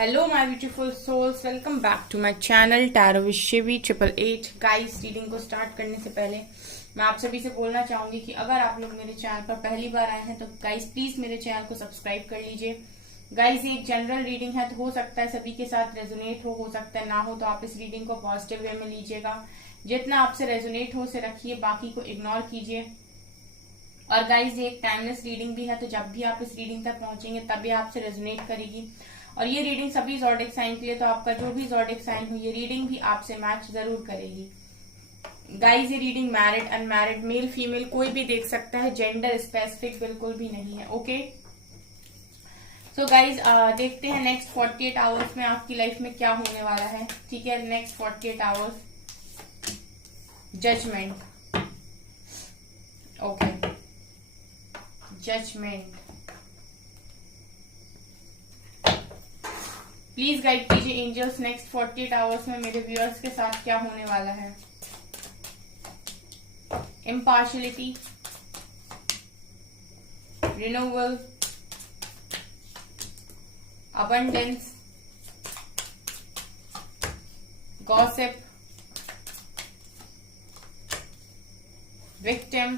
Hello my beautiful souls, welcome back to my channel tarot with Shivi 888। Guys, reading को start करने से पहले मैं आप सभी से बोलना चाहूंगी कि अगर आप लोग मेरे चैनल पर पहली बार आए हैं तो गाइस प्लीज मेरे चैनल को सब्सक्राइब कर लीजिए। गाइस, ये एक जनरल रीडिंग है तो हो सकता है सभी के साथ रेजोनेट हो सकता है ना हो, तो आप इस रीडिंग को पॉजिटिव वे में लीजिएगा। जितना आपसे रेजोनेट हो उसे रखिए, बाकी को इग्नोर कीजिए। और गाइज, ये एक टाइमलेस रीडिंग भी है, तो जब भी आप इस रीडिंग तक पहुंचेंगे तभी आपसे रेजोनेट करेगी। और ये रीडिंग सभी ज़ोडिएक साइन के लिए, तो आपका जो भी ज़ोडिएक साइन हो ये रीडिंग भी आपसे मैच जरूर करेगी। गाइज, ये reading married unmarried male female कोई भी देख सकता है, जेंडर स्पेसिफिक बिल्कुल भी नहीं है। ओके, सो गाइज देखते हैं नेक्स्ट 48 आवर्स में आपकी लाइफ में क्या होने वाला है। ठीक है, next 48 hours judgment. Okay, judgment. Please guide कीजिए एंजल्स, नेक्स्ट 48 आवर्स में मेरे व्यूअर्स के साथ क्या होने वाला है। Impartiality, renewal, abundance, gossip, victim,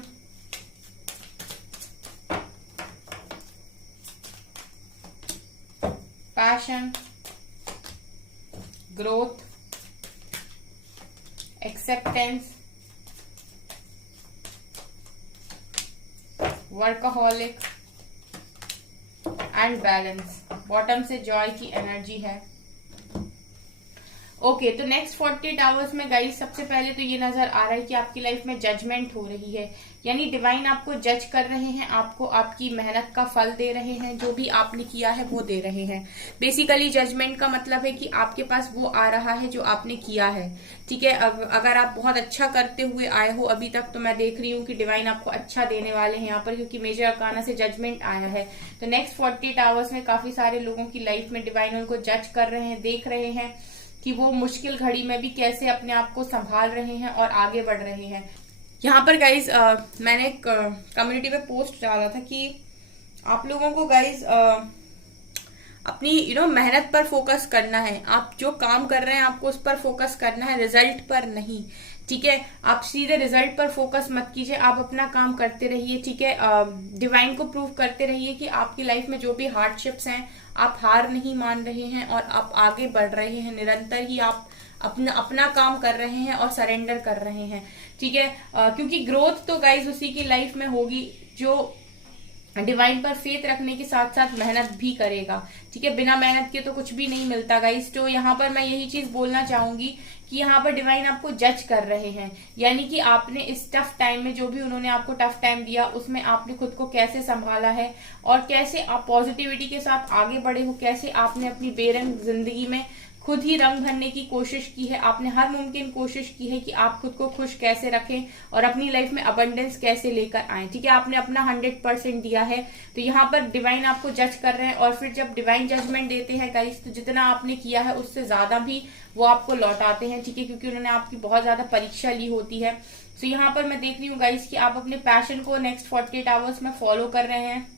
passion, growth, acceptance, workaholic and balance. Bottom से जॉय की एनर्जी है। ओके, तो नेक्स्ट 48 आवर्स में गाइस सबसे पहले तो ये नजर आ रहा है कि आपकी लाइफ में जजमेंट हो रही है, यानी डिवाइन आपको जज कर रहे हैं, आपको आपकी मेहनत का फल दे रहे हैं, जो भी आपने किया है वो दे रहे हैं। बेसिकली जजमेंट का मतलब है कि आपके पास वो आ रहा है जो आपने किया है। ठीक है, अगर आप बहुत अच्छा करते हुए आए हो अभी तक, तो मैं देख रही हूँ कि डिवाइन आपको अच्छा देने वाले हैं यहाँ पर, क्योंकि मेजर अरकाना से जजमेंट आया है। तो नेक्स्ट 48 आवर्स में काफी सारे लोगों की लाइफ में डिवाइन उनको जज कर रहे हैं, देख रहे हैं कि वो मुश्किल घड़ी में भी कैसे अपने आप को संभाल रहे हैं और आगे बढ़ रहे हैं। यहाँ पर गाइज मैंने एक कम्युनिटी पे पोस्ट डाला था कि आप लोगों को गाइज अपनी मेहनत पर फोकस करना है। आप जो काम कर रहे हैं आपको उस पर फोकस करना है, रिजल्ट पर नहीं। ठीक है, आप सीधे रिजल्ट पर फोकस मत कीजिए, आप अपना काम करते रहिए। ठीक है, डिवाइन को प्रूव करते रहिए कि आपकी लाइफ में जो भी हार्डशिप्स हैं आप हार नहीं मान रहे हैं और आप आगे बढ़ रहे हैं। निरंतर ही आप अपना काम कर रहे हैं और सरेंडर कर रहे हैं। ठीक है, क्योंकि ग्रोथ तो गाइज उसी की लाइफ में होगी जो डिवाइन पर फेथ रखने के साथ साथ मेहनत भी करेगा। ठीक है, बिना मेहनत के तो कुछ भी नहीं मिलता गाइस। तो यहाँ पर मैं यही चीज बोलना चाहूंगी कि यहाँ पर डिवाइन आपको जज कर रहे हैं, यानी कि आपने इस टफ टाइम में जो भी उन्होंने आपको टफ टाइम दिया उसमें आपने खुद को कैसे संभाला है और कैसे आप पॉजिटिविटी के साथ आगे बढ़े हो, कैसे आपने अपनी बेरंग जिंदगी में खुद ही रंग भरने की कोशिश की है। आपने हर मुमकिन कोशिश की है कि आप खुद को खुश कैसे रखें और अपनी लाइफ में अबंडेंस कैसे लेकर आए। ठीक है, आपने अपना 100% दिया है। तो यहाँ पर डिवाइन आपको जज कर रहे हैं और फिर जब डिवाइन जजमेंट देते हैं गाइस, तो जितना आपने किया है उससे ज्यादा भी वो आपको लौटाते हैं। ठीक है, क्योंकि उन्होंने आपकी बहुत ज्यादा परीक्षा ली होती है। तो यहाँ पर मैं देख रही हूँ गाइस कि आप अपने पैशन को नेक्स्ट 48 आवर्स में फॉलो कर रहे हैं।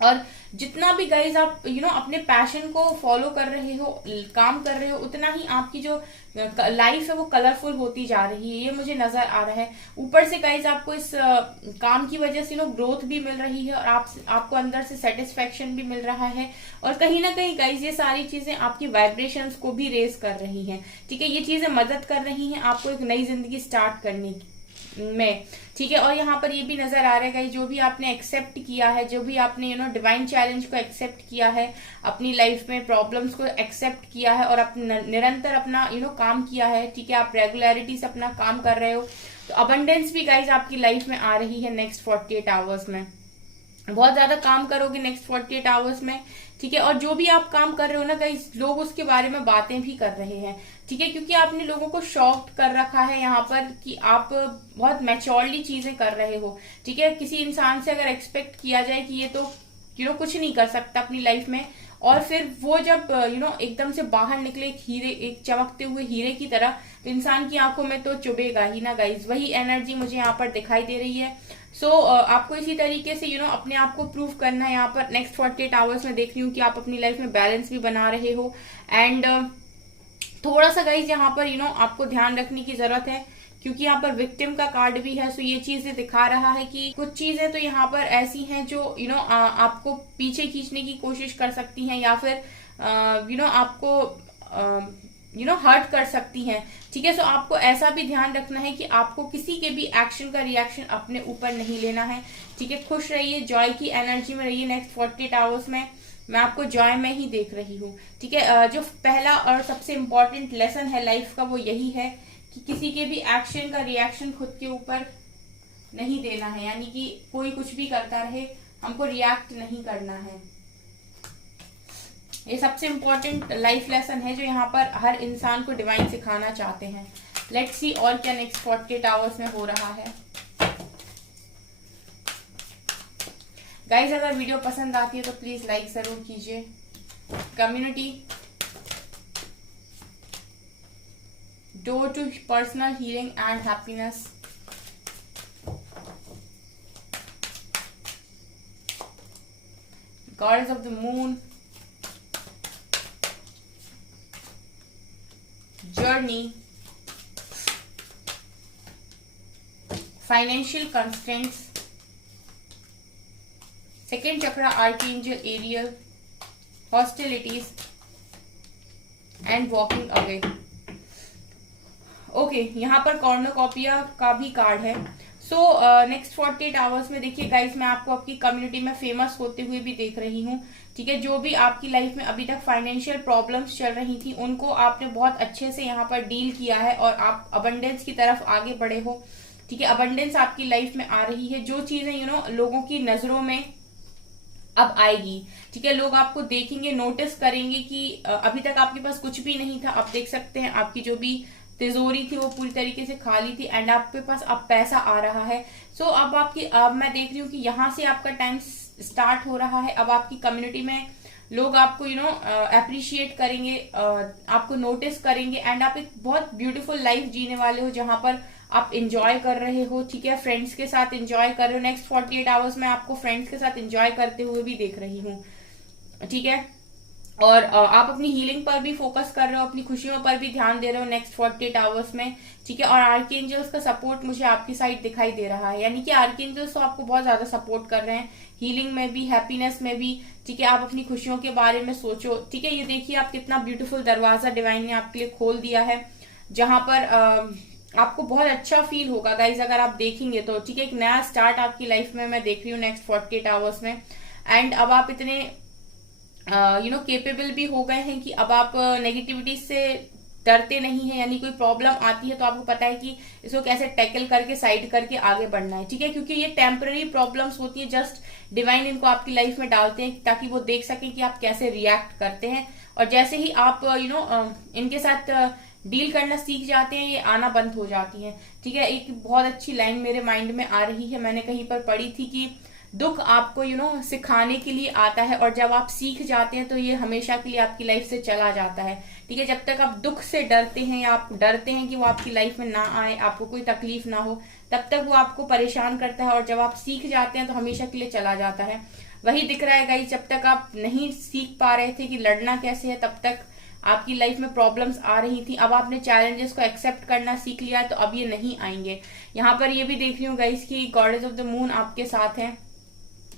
और जितना भी गाइज आप अपने पैशन को फॉलो कर रहे हो, काम कर रहे हो, उतना ही आपकी जो लाइफ है वो कलरफुल होती जा रही है, ये मुझे नजर आ रहा है। ऊपर से गाइज आपको इस काम की वजह से ग्रोथ भी मिल रही है और आपको अंदर से सेटिस्फेक्शन भी मिल रहा है। और कहीं ना कहीं गाइज ये सारी चीजें आपकी वाइब्रेशंस को भी रेज कर रही हैं। ठीक है, ये चीजें मदद कर रही हैं आपको एक नई जिंदगी स्टार्ट करने की में। ठीक है, और यहाँ पर ये भी नजर आ रहा है जो भी आपने एक्सेप्ट किया है, जो भी आपने डिवाइन चैलेंज को एक्सेप्ट किया है, अपनी लाइफ में प्रॉब्लम्स को एक्सेप्ट किया है और निरंतर अपना काम किया है। ठीक है, आप रेगुलरिटी से अपना काम कर रहे हो, तो अबंडेंस भी गाइज आपकी लाइफ में आ रही है नेक्स्ट 48 आवर्स में। बहुत ज्यादा काम करोगे नेक्स्ट 48 आवर्स में। ठीक है, और जो भी आप काम कर रहे हो ना गाइस, लोग उसके बारे में बातें भी कर रहे हैं। ठीक है, क्योंकि आपने लोगों को शॉक्ड कर रखा है यहाँ पर कि आप बहुत मैच्योरली चीजें कर रहे हो। ठीक है, किसी इंसान से अगर एक्सपेक्ट किया जाए कि ये तो कुछ नहीं कर सकता अपनी लाइफ में, और फिर वो जब एकदम से बाहर निकले एक चमकते हुए हीरे की तरह, तो इंसान की आंखों में तो चुभेगा ही ना गाइज। वही एनर्जी मुझे यहाँ पर दिखाई दे रही है। सो आपको इसी तरीके से अपने आप को प्रूव करना है। यहाँ पर नेक्स्ट 48 आवर्स में देख रही हूँ कि आप अपनी लाइफ में बैलेंस भी बना रहे हो। एंड थोड़ा सा गाइज यहाँ पर आपको ध्यान रखने की जरूरत है, क्योंकि यहाँ पर विक्टिम का कार्ड भी है। सो ये चीजें दिखा रहा है कि कुछ चीजें तो यहाँ पर ऐसी हैं जो आपको पीछे खींचने की कोशिश कर सकती हैं, या फिर आपको हर्ट कर सकती हैं। ठीक है, सो आपको ऐसा भी ध्यान रखना है कि आपको किसी के भी एक्शन का रिएक्शन अपने ऊपर नहीं लेना है। ठीक है, खुश रहिए, जॉय की एनर्जी में रहिए। नेक्स्ट 48 आवर्स में मैं आपको जॉय में ही देख रही हूँ। ठीक है, जो पहला और सबसे इम्पोर्टेंट लेसन है लाइफ का वो यही है कि किसी के भी एक्शन का रिएक्शन खुद के ऊपर नहीं देना है, यानी कि कोई कुछ भी करता रहे हमको रिएक्ट नहीं करना है। ये सबसे इम्पोर्टेंट लाइफ लेसन है जो यहाँ पर हर इंसान को डिवाइन सिखाना चाहते हैं। लेट्स सी और क्या नेक्स्ट 48 आवर्स में हो रहा है। गाइज अगर वीडियो पसंद आती है तो प्लीज लाइक जरूर कीजिए। Community, door to personal healing and happiness, goddess of the moon, journey, financial constraints, second chakra archangel Ariel, hostilities and walking away। Okay, यहाँ पर कॉर्नोकॉपिया का भी कार्ड है। सो नेक्स्ट 48 आवर्स में देखिए गाइस, मैं आपको आपकी कम्युनिटी में फेमस होते हुए भी देख रही हूँ। ठीक है, जो भी आपकी लाइफ में अभी तक फाइनेंशियल प्रॉब्लम्स चल रही थी उनको आपने बहुत अच्छे से यहाँ पर डील किया है और आप अबंडेंस की तरफ आगे बढ़े हो। ठीक है, अबंडेंस आपकी लाइफ में आ रही है। जो चीजें लोगों की नजरों में अब आएगी। ठीक है, लोग आपको देखेंगे, नोटिस करेंगे कि अभी तक आपके पास कुछ भी नहीं था। आप देख सकते हैं आपकी जो भी तिजोरी थी वो पूरी तरीके से खाली थी एंड आपके पास अब पैसा आ रहा है। सो अब मैं देख रही हूँ कि यहाँ से आपका टाइम स्टार्ट हो रहा है। अब आपकी कम्युनिटी में लोग आपको अप्रिशिएट करेंगे, आपको नोटिस करेंगे एंड आप एक बहुत ब्यूटीफुल लाइफ जीने वाले हो जहां पर आप इंजॉय कर रहे हो। ठीक है, फ्रेंड्स के साथ इंजॉय कर रहे हो। नेक्स्ट 48 आवर्स में आपको फ्रेंड्स के साथ इंजॉय करते हुए भी देख रही हूँ। ठीक है, और आप अपनी हीलिंग पर भी फोकस कर रहे हो, अपनी खुशियों पर भी ध्यान दे रहे हो नेक्स्ट 48 आवर्स में। ठीक है, और आर्कएंजल्स का सपोर्ट मुझे आपकी साइड दिखाई दे रहा है, यानी कि आर्कएंजल्स तो आपको बहुत ज्यादा सपोर्ट कर रहे हैं, हीलिंग में भी, हैप्पीनेस में भी। ठीक है, आप अपनी खुशियों के बारे में सोचो। ठीक है, ये देखिए आप कितना ब्यूटीफुल दरवाजा डिवाइन ने आपके लिए खोल दिया है, जहां पर आपको बहुत अच्छा फील होगा गाइज अगर आप देखेंगे तो। ठीक है, एक नया स्टार्ट आपकी लाइफ में मैं देख रही हूँ नेक्स्ट 48 आवर्स में। एंड अब आप इतने केपेबल भी हो गए हैं कि अब आप नेगेटिविटी से डरते नहीं है, यानी कोई प्रॉब्लम आती है तो आपको पता है कि इसको कैसे टैकल करके साइड करके आगे बढ़ना है। ठीक है, क्योंकि ये टेम्पररी प्रॉब्लम्स होती है, जस्ट डिवाइन इनको आपकी लाइफ में डालते हैं ताकि वो देख सकें कि आप कैसे रिएक्ट करते हैं। और जैसे ही आप इनके साथ डील करना सीख जाते हैं, ये आना बंद हो जाती हैं। ठीक है, एक बहुत अच्छी लाइन मेरे माइंड में आ रही है, मैंने कहीं पर पढ़ी थी कि दुख आपको सिखाने के लिए आता है और जब आप सीख जाते हैं तो ये हमेशा के लिए आपकी लाइफ से चला जाता है। ठीक है, जब तक आप दुख से डरते हैं या आप डरते हैं कि वो आपकी लाइफ में ना आए, आपको कोई तकलीफ ना हो, तब तक वो आपको परेशान करता है, और जब आप सीख जाते हैं तो हमेशा के लिए चला जाता है। वही दिख रहा है गाइस, जब तक आप नहीं सीख पा रहे थे कि लड़ना कैसे है, तब तक आपकी लाइफ में प्रॉब्लम्स आ रही थी। अब आपने चैलेंजेस को एक्सेप्ट करना सीख लिया है तो अब ये नहीं आएंगे। यहाँ पर ये भी देख रही हूँ गाइस कि गॉडेस ऑफ द मून आपके साथ है।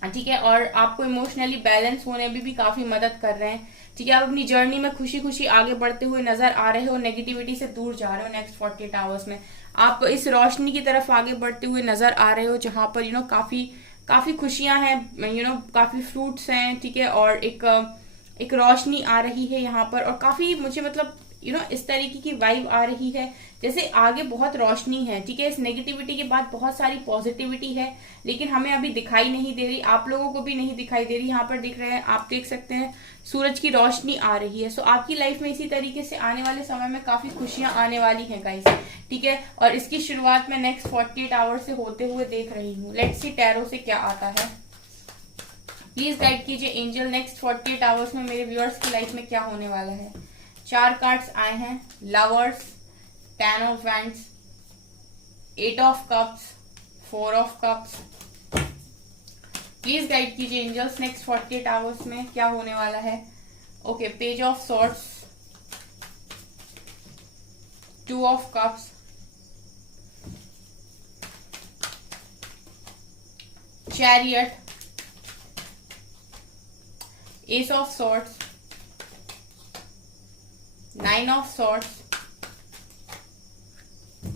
ठीक है, और आपको इमोशनली बैलेंस होने में भी काफी मदद कर रहे हैं। ठीक है, आप अपनी जर्नी में खुशी खुशी आगे बढ़ते हुए नजर आ रहे हो, नेगेटिविटी से दूर जा रहे हो। नेक्स्ट 48 आवर्स में आप इस रोशनी की तरफ आगे बढ़ते हुए नजर आ रहे हो जहां पर काफी खुशियां हैं, काफी फ्रूट्स हैं। ठीक है, और एक रोशनी आ रही है यहाँ पर, और काफी मुझे मतलब इस तरीके की वाइब आ रही है जैसे आगे बहुत रोशनी है। ठीक है, इस नेगेटिविटी के बाद बहुत सारी पॉजिटिविटी है, लेकिन हमें अभी दिखाई नहीं दे रही, आप लोगों को भी नहीं दिखाई दे रही। यहाँ पर दिख रहे हैं, आप देख सकते हैं सूरज की रोशनी आ रही है। सो आपकी लाइफ में इसी तरीके से आने वाले समय में काफी खुशियां आने वाली हैं गाइस। ठीक है, और इसकी शुरुआत में नेक्स्ट 48 आवर्स से होते हुए देख रही हूँ। लेट्स सी टैरो से क्या आता है। प्लीज गाइड कीजिए एंजल, नेक्स्ट 48 आवर्स में मेरे व्यूअर्स की लाइफ में क्या होने वाला है। 4 कार्ड्स आए हैं, lovers, 10 of wands, 8 of cups, 4 of cups. Please guide कीजिए एंजल्स, नेक्स्ट 48 आवर्स में क्या होने वाला है। Okay, page of swords, 2 of cups, chariot, S of swords, 9 of swords,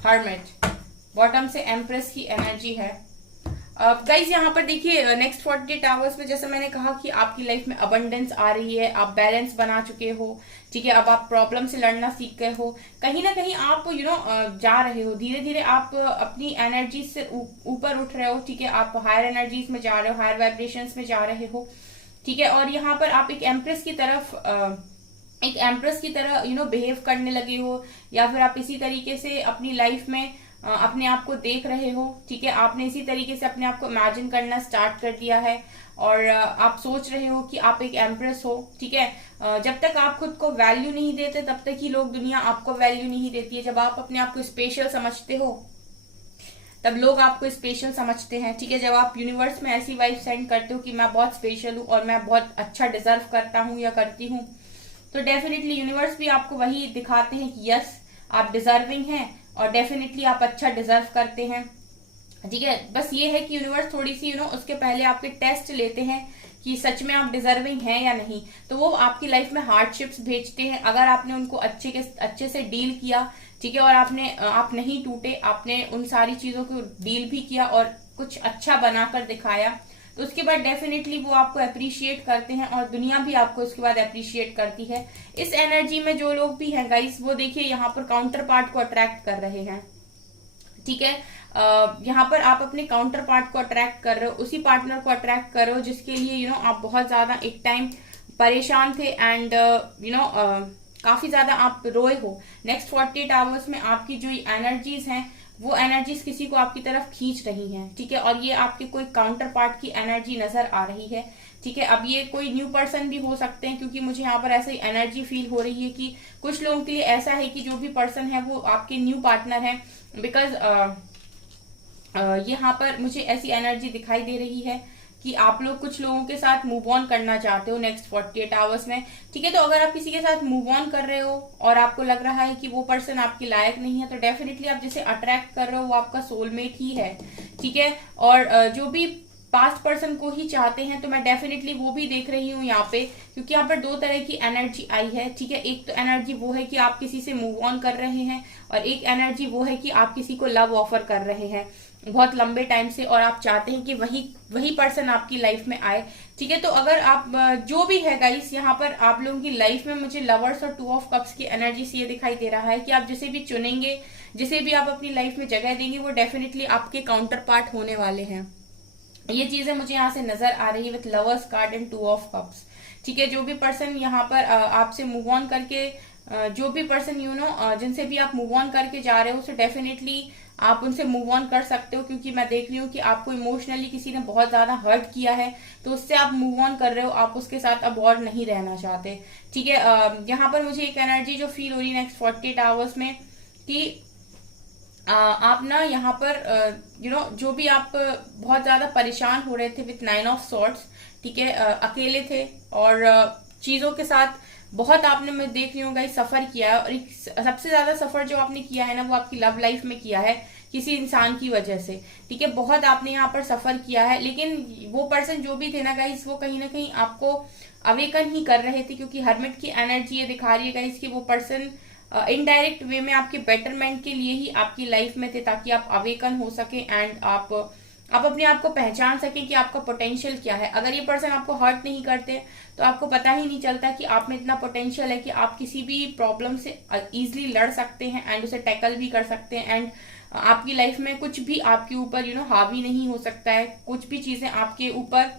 hermit. Bottom से एम्प्रेस की एनर्जी है। गाइज यहाँ पर देखिए नेक्स्ट 48 आवर्स में जैसे मैंने कहा कि आपकी लाइफ में अबंडेंस आ रही है, आप बैलेंस बना चुके हो, ठीक है। अब आप प्रॉब्लम से लड़ना सीख गए हो, कहीं ना कहीं आप जा रहे हो, धीरे धीरे आप अपनी एनर्जी से ऊपर उठ रहे हो, ठीक है। आप हायर एनर्जीज में जा रहे हो, हायर वाइब्रेशंस में जा रहे हो, ठीक है। और यहाँ पर आप एक एम्प्रेस की तरह बिहेव करने लगे हो, या फिर आप इसी तरीके से अपनी लाइफ में अपने आप को देख रहे हो, ठीक है। आपने इसी तरीके से अपने आप को इमेजिन करना स्टार्ट कर दिया है और आप सोच रहे हो कि आप एक एम्प्रेस हो, ठीक है। जब तक आप खुद को वैल्यू नहीं देते तब तक ही लोग, दुनिया आपको वैल्यू नहीं देती है। जब आप अपने आप को स्पेशल समझते हो तब लोग आपको स्पेशल समझते हैं, ठीक है। जब आप यूनिवर्स में ऐसी वाइब सेंड करते हो कि मैं बहुत स्पेशल हूँ और मैं बहुत अच्छा डिजर्व करता हूँ या करती हूँ, तो डेफिनेटली यूनिवर्स भी आपको वही दिखाते हैं कि यस आप डिजर्विंग हैं और डेफिनेटली आप अच्छा डिजर्व करते हैं, ठीक है। बस ये है कि यूनिवर्स थोड़ी सी उसके पहले आपके टेस्ट लेते हैं कि सच में आप डिजर्विंग हैं या नहीं। तो वो आपकी लाइफ में हार्डशिप्स भेजते हैं, अगर आपने उनको अच्छे से डील किया, ठीक है, और आप नहीं टूटे, आपने उन सारी चीजों को डील भी किया और कुछ अच्छा बनाकर दिखाया, तो उसके बाद डेफिनेटली वो आपको अप्रिशिएट करते हैं और दुनिया भी आपको उसके बाद अप्रिशिएट करती है। इस एनर्जी में जो लोग भी हैं गाइस, वो देखिए यहाँ पर काउंटर पार्ट को अट्रैक्ट कर रहे हैं, ठीक है। यहाँ पर आप अपने काउंटर पार्ट को अट्रैक्ट कर रहे हो, उसी पार्टनर को अट्रैक्ट कर रहे हो जिसके लिए आप बहुत ज्यादा एक टाइम परेशान थे एंड काफी ज्यादा आप रोए हो। नेक्स्ट 48 आवर्स में आपकी जो एनर्जीज हैं वो एनर्जीज किसी को आपकी तरफ खींच रही हैं, ठीक है। और ये आपके कोई काउंटर पार्ट की एनर्जी नजर आ रही है, ठीक है। अब ये कोई न्यू पर्सन भी हो सकते हैं, क्योंकि मुझे यहाँ पर ऐसे एनर्जी फील हो रही है कि कुछ लोगों के लिए ऐसा है कि जो भी पर्सन है वो आपके न्यू पार्टनर है, बिकॉज यहाँ पर मुझे ऐसी एनर्जी दिखाई दे रही है कि आप लोग कुछ लोगों के साथ मूव ऑन करना चाहते हो नेक्स्ट 48 आवर्स में, ठीक है। तो अगर आप किसी के साथ मूव ऑन कर रहे हो और आपको लग रहा है कि वो पर्सन आपके लायक नहीं है, तो डेफिनेटली आप जिसे अट्रैक्ट कर रहे हो वो आपका सोलमेट ही है, ठीक है। और जो भी पास्ट पर्सन को ही चाहते हैं, तो मैं डेफिनेटली वो भी देख रही हूँ यहाँ पे, क्योंकि यहाँ पर 2 तरह की एनर्जी आई है, ठीक है। एक तो एनर्जी वो है कि आप किसी से मूव ऑन कर रहे हैं और एक एनर्जी वो है कि आप किसी को लव ऑफर कर रहे हैं बहुत लंबे टाइम से और आप चाहते हैं कि वही पर्सन आपकी लाइफ में आए, ठीक है। तो अगर आप जो भी है गाइस, यहाँ पर आप लोगों की लाइफ में मुझे लवर्स और 2 ऑफ कप्स की एनर्जी से ये दिखाई दे रहा है कि आप जिसे भी चुनेंगे, जिसे भी आप अपनी लाइफ में जगह देंगे, वो डेफिनेटली आपके काउंटर पार्ट होने वाले हैं। ये चीजें मुझे यहाँ से नजर आ रही है with lovers card and 2 of cups, ठीक है। जो भी पर्सन यहाँ पर आपसे मूव ऑन करके, जो भी पर्सन जिनसे भी आप मूव ऑन करके जा रहे हो, तो डेफिनेटली आप उनसे मूव ऑन कर सकते हो, क्योंकि मैं देख रही हूँ कि आपको इमोशनली किसी ने बहुत ज्यादा हर्ट किया है, तो उससे आप मूव ऑन कर रहे हो, आप उसके साथ अब और नहीं रहना चाहते, ठीक है। यहाँ पर मुझे एक एनर्जी जो फील हो रही है नेक्स्ट 48 आवर्स में कि आप ना यहाँ पर जो भी आप बहुत ज्यादा परेशान हो रहे थे विथ 9 ऑफ सॉर्ड्स, ठीक है, अकेले थे और चीजों के साथ बहुत आपने, मैं देख रही हूँ गाइस, सफर किया है। और सबसे ज्यादा सफर जो आपने किया है ना, वो आपकी लव लाइफ में किया है किसी इंसान की वजह से, ठीक है। बहुत आपने यहाँ पर सफर किया है, लेकिन वो पर्सन जो भी थे ना गाइस, वो कहीं ना कहीं आपको अवेकन ही कर रहे थे, क्योंकि हर्मिट की एनर्जी ये दिखा रही है गाइस कि वो पर्सन इनडायरेक्ट वे में आपके बेटरमेंट के लिए ही आपकी लाइफ में थे, ताकि आप अवेकन हो सके एंड आप अपने आप को पहचान सके कि आपका पोटेंशियल क्या है। अगर ये पर्सन आपको हर्ट नहीं करते तो आपको पता ही नहीं चलता कि आप में इतना पोटेंशियल है कि आप किसी भी प्रॉब्लम से इजीली लड़ सकते हैं एंड उसे टैकल भी कर सकते हैं एंड आपकी लाइफ में कुछ भी आपके ऊपर हावी नहीं हो सकता है, कुछ भी चीजें आपके ऊपर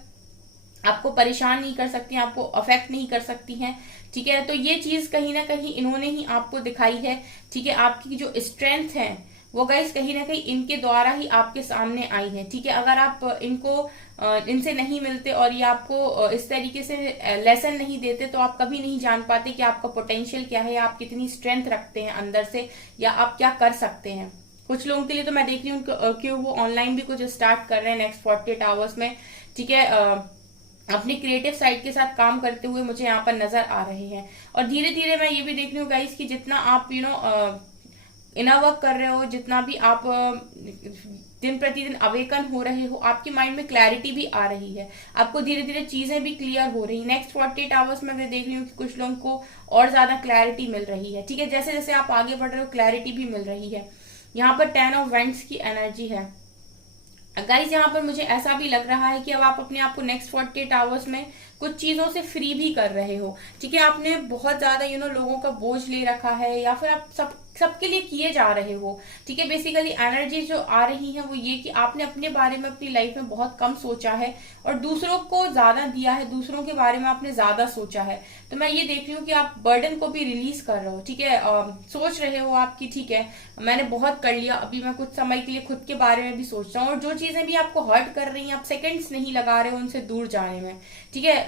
आपको परेशान नहीं कर सकती, आपको अफेक्ट नहीं कर सकती हैं, ठीक है। तो ये चीज कहीं ना कहीं इन्होंने ही आपको दिखाई है, ठीक है। आपकी जो स्ट्रेंथ है वो गाइस कहीं ना कहीं इनके द्वारा ही आपके सामने आई है। ठीक है, अगर आप इनसे नहीं मिलते और ये आपको इस तरीके से लेसन नहीं देते तो आप कभी नहीं जान पाते कि आपका पोटेंशियल क्या है, या आप कितनी स्ट्रेंथ रखते हैं अंदर से, या आप क्या कर सकते हैं। कुछ लोगों के लिए तो मैं देख रही हूँ कि वो ऑनलाइन भी कुछ स्टार्ट कर रहे हैं नेक्स्ट 48 आवर्स में। ठीक है, अपनी क्रिएटिव साइड के साथ काम करते हुए मुझे यहाँ पर नजर आ रहे हैं। और धीरे धीरे मैं ये भी देख रही हूँ गाइस कि जितना आप इनर वर्क कर रहे हो, जितना भी आप दिन प्रतिदिन अवेकन हो रहे हो, आपके माइंड में क्लैरिटी भी आ रही है, आपको धीरे धीरे चीजें भी क्लियर हो रही है। नेक्स्ट 48 आवर्स में मैं देख रही हूँ कि कुछ लोगों को और ज्यादा क्लैरिटी मिल रही है। ठीक है, जैसे जैसे आप आगे बढ़ रहे हो क्लैरिटी भी मिल रही है। यहाँ पर 10 ऑफ वेंट्स की एनर्जी है गाइज। यहाँ पर मुझे ऐसा भी लग रहा है कि अब आप अपने आप को नेक्स्ट 48 आवर्स में कुछ चीजों से फ्री भी कर रहे हो। ठीक है, आपने बहुत ज्यादा लोगों का बोझ ले रखा है, या फिर आप सबके लिए किए जा रहे हो। ठीक है, बेसिकली एनर्जी जो आ रही है वो ये कि आपने अपने बारे में अपनी लाइफ में बहुत कम सोचा है और दूसरों को ज्यादा दिया है, दूसरों के बारे में आपने ज्यादा सोचा है। तो मैं ये देख रही हूँ कि आप बर्डन को भी रिलीज कर रहे हो। ठीक है, सोच रहे हो आपकी, ठीक है मैंने बहुत कर लिया, अभी मैं कुछ समय के लिए खुद के बारे में भी सोच रहा हूँ, और जो चीजें भी आपको हर्ट कर रही हैं आप सेकंड्स नहीं लगा रहे हो उनसे दूर जाने में। ठीक है,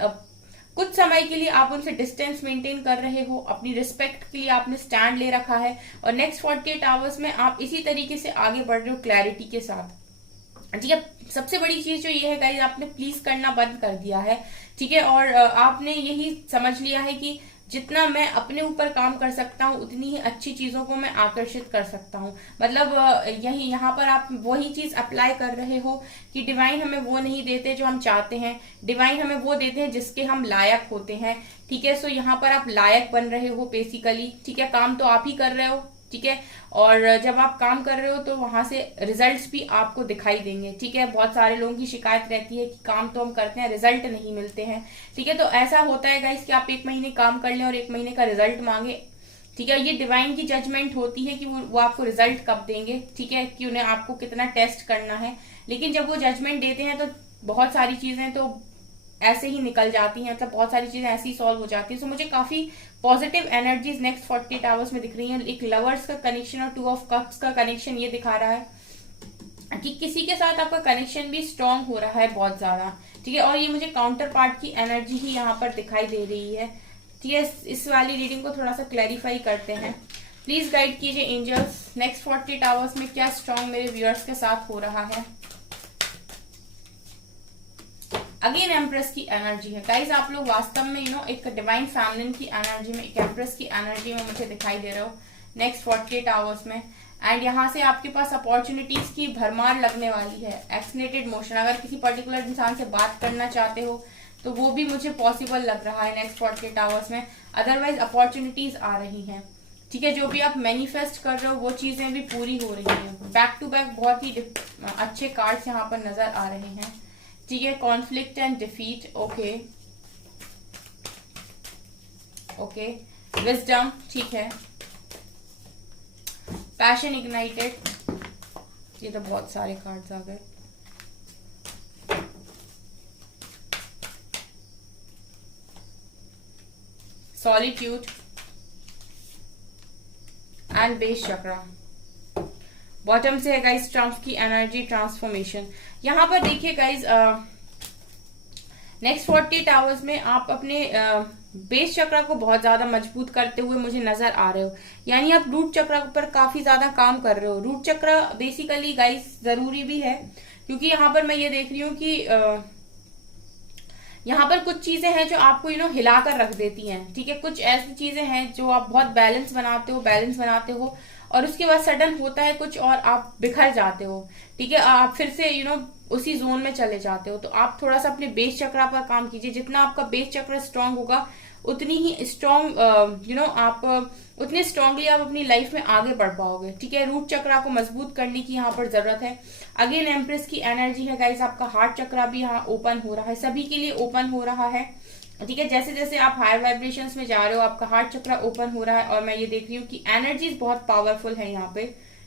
कुछ समय के लिए आप उनसे डिस्टेंस मेंटेन कर रहे हो, अपनी रिस्पेक्ट के लिए आपने स्टैंड ले रखा है, और नेक्स्ट 48 आवर्स में आप इसी तरीके से आगे बढ़ रहे हो क्लैरिटी के साथ। ठीक है, सबसे बड़ी चीज जो ये है गाइस, आपने प्लीज करना बंद कर दिया है। ठीक है, और आपने यही समझ लिया है कि जितना मैं अपने ऊपर काम कर सकता हूँ उतनी ही अच्छी चीजों को मैं आकर्षित कर सकता हूँ। मतलब यही यहाँ पर आप वही चीज अप्लाई कर रहे हो कि डिवाइन हमें वो नहीं देते जो हम चाहते हैं, डिवाइन हमें वो देते हैं जिसके हम लायक होते हैं। ठीक है, सो यहाँ पर आप लायक बन रहे हो बेसिकली। ठीक है, काम तो आप ही कर रहे हो। ठीक है, और जब आप काम कर रहे हो तो वहां से रिजल्ट्स भी आपको दिखाई देंगे। ठीक है, बहुत सारे लोगों की शिकायत रहती है कि काम तो हम करते हैं, रिजल्ट नहीं मिलते हैं। ठीक है, तो ऐसा होता है गाइस कि आप 1 महीने काम कर लें और 1 महीने का रिजल्ट मांगे। ठीक है, ये डिवाइन की जजमेंट होती है कि वो आपको रिजल्ट कब देंगे। ठीक है, कि उन्हें आपको कितना टेस्ट करना है, लेकिन जब वो जजमेंट देते हैं तो बहुत सारी चीजें तो ऐसे ही निकल जाती हैं, मतलब बहुत सारी चीजें ऐसी सॉल्व हो जाती है। सो मुझे काफी पॉजिटिव एनर्जीज नेक्स्ट 48 आवर्स में दिख रही हैं। एक लवर्स का कनेक्शन और 2 ऑफ कप्स का कनेक्शन ये दिखा रहा है कि किसी के साथ आपका कनेक्शन भी स्ट्रांग हो रहा है बहुत ज्यादा। ठीक है, और ये मुझे काउंटर पार्ट की एनर्जी ही यहाँ पर दिखाई दे रही है। ठीक है, इस वाली रीडिंग को थोड़ा सा क्लैरिफाई करते हैं। प्लीज गाइड कीजिए एंजल्स, नेक्स्ट 48 आवर्स में क्या स्ट्रांग मेरे व्यूअर्स के साथ हो रहा है। अगेन एम्प्रेस की एनर्जी है गाइज। आप लोग वास्तव में एक डिवाइन फैमिलिन की एनर्जी में, एक एम्प्रेस की एनर्जी में मुझे दिखाई दे रहे हो नेक्स्ट 48 आवर्स में। एंड यहाँ से आपके पास अपॉर्चुनिटीज की भरमार लगने वाली है। एक्सलेटेड मोशन, अगर किसी पर्टिकुलर इंसान से बात करना चाहते हो तो वो भी मुझे पॉसिबल लग रहा है नेक्स्ट 48 आवर्स में। अदरवाइज अपॉर्चुनिटीज आ रही हैं। ठीक है, जो भी आप मैनिफेस्ट कर रहे हो वो चीजें भी पूरी हो रही हैं। बैक टू बैक बहुत ही अच्छे कार्ड्स यहाँ पर नजर आ रहे हैं। ठीक है, conflict and defeat, okay okay, wisdom, ठीक है, पैशन इग्नाइटेड, ये तो बहुत सारे कार्ड्स आ गए। Solitude and base chakra. Bottom से है गाइस ट्रम्प की एनर्जी, ट्रांसफॉर्मेशन। यहाँ पर देखिए गाइस, नेक्स्ट 48 आवर्स में आप अपने बेस चक्र को बहुत ज्यादा मजबूत करते हुए मुझे नजर आ रहे हो। यानी आप रूट चक्र पर काफी ज्यादा काम कर रहे हो। रूट चक्र बेसिकली गाइस जरूरी भी है, क्योंकि यहाँ पर मैं ये देख रही हूँ कि यहाँ पर कुछ चीजें हैं जो आपको हिलाकर रख देती हैं। ठीक है, कुछ ऐसी चीजें हैं जो आप बहुत बैलेंस बनाते हो और उसके बाद सडन होता है कुछ और आप बिखर जाते हो। ठीक है, आप फिर से उसी जोन में चले जाते हो। तो आप थोड़ा सा अपने बेस चक्र पर काम कीजिए। जितना आपका बेस चक्र स्ट्रांग होगा उतनी ही स्ट्रांग आप उतने स्ट्रांगली आप अपनी लाइफ में आगे बढ़ पाओगे। ठीक है, रूट चक्र को मजबूत करने की यहाँ पर जरूरत है। अगेन एम्प्रेस की एनर्जी है गाइस। आपका हार्ट चक्र भी यहाँ ओपन हो रहा है, सभी के लिए ओपन हो रहा है। ठीक है, जैसे जैसे आप हायर वाइब्रेशंस में जा रहे हो आपका हार्ट चक्र ओपन हो रहा है। और मैं ये देख रही हूँ कि एनर्जीज बहुत पावरफुल है यहाँ पे।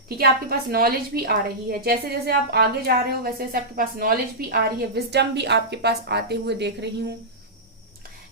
ठीक है, आपके पास नॉलेज भी आ रही है। जैसे जैसे आप आगे जा रहे हो वैसे वैसे आपके पास नॉलेज भी आ रही है, विजडम भी आपके पास आते हुए देख रही हूँ।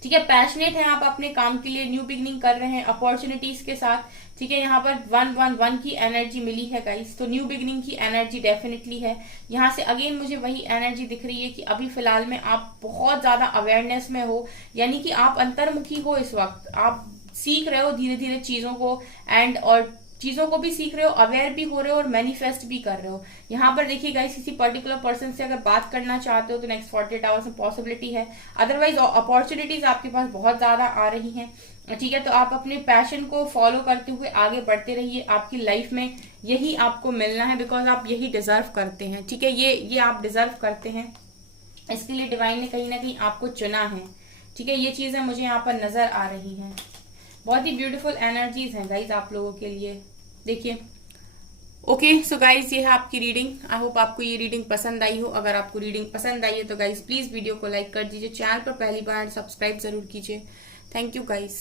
ठीक है, पैशनेट है आप अपने काम के लिए, न्यू बिगनिंग कर रहे हैं अपॉर्चुनिटीज के साथ। ठीक है, यहाँ पर 111 की एनर्जी मिली है गाइस, तो न्यू बिगनिंग की एनर्जी डेफिनेटली है। यहाँ से अगेन मुझे वही एनर्जी दिख रही है कि अभी फिलहाल में आप बहुत ज्यादा अवेयरनेस में हो, यानी कि आप अंतर्मुखी हो इस वक्त, आप सीख रहे हो धीरे धीरे चीजों को, एंड और चीजों को भी सीख रहे हो, अवेयर भी हो रहे हो और मैनिफेस्ट भी कर रहे हो। यहाँ पर देखिए गाइस, किसी पर्टिकुलर पर्सन से अगर बात करना चाहते हो तो नेक्स्ट 48 आवर्स में पॉसिबिलिटी है, अदरवाइज अपॉर्चुनिटीज आपके पास बहुत ज्यादा आ रही हैं। ठीक है, तो आप अपने पैशन को फॉलो करते हुए आगे बढ़ते रहिए, आपकी लाइफ में यही आपको मिलना है, बिकॉज आप यही डिजर्व करते हैं। ठीक है, ये आप डिजर्व करते हैं, इसके लिए डिवाइन ने कहीं ना कहीं आपको चुना है। ठीक है, ये चीजें मुझे यहाँ पर नजर आ रही हैं, बहुत ही ब्यूटीफुल एनर्जीज हैं गाइज आप लोगों के लिए। देखिए, ओके सो गाइज, ये है आपकी रीडिंग। आई होप आपको ये रीडिंग पसंद आई हो। अगर आपको रीडिंग पसंद आई है तो गाइज प्लीज वीडियो को लाइक कर दीजिए, चैनल पर पहली बार सब्सक्राइब जरूर कीजिए। Thank you guys.